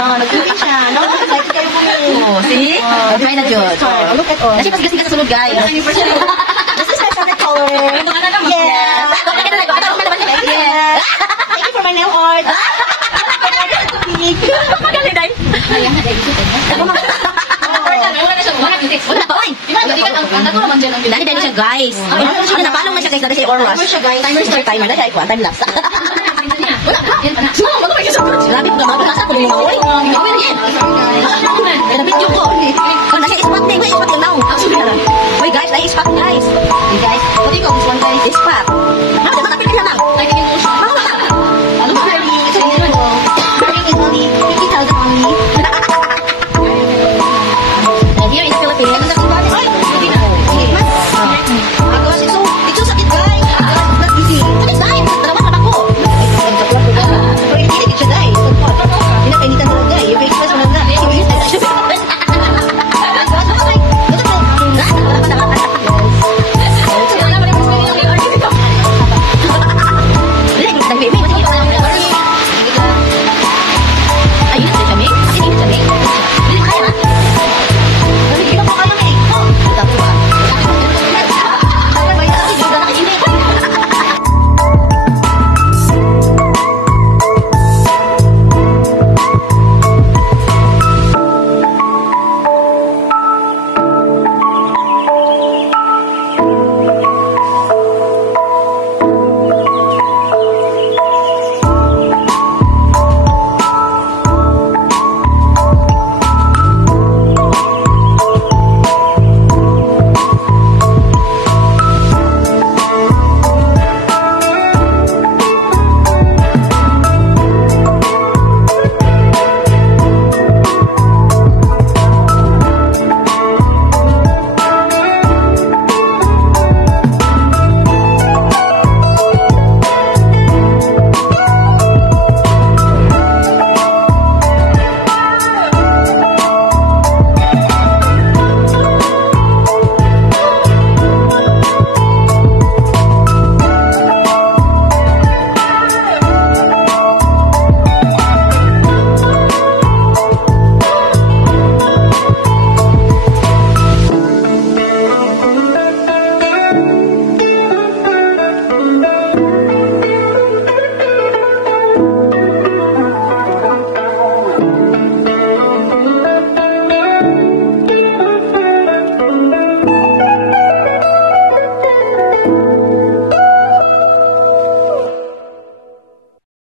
Nag-cooking siya. No, like kayo mo. See? Try na dyan. Look at all. Kasi pasigas-sigas sa sulod, guys. This is my favorite color. Yes. Yes. Thank you for my nail art. Magaling, Day. Dali siya, guys. Napalong man siya, guys. Dali siya oras. Timer na siya. Time lapse. Labi ko gamang nasa ko mga oy. Kada video ko. Kung nasa spot na, spot na now. Wait guys, dai spot guys. Hey guys, what do you call this one guys? Spot.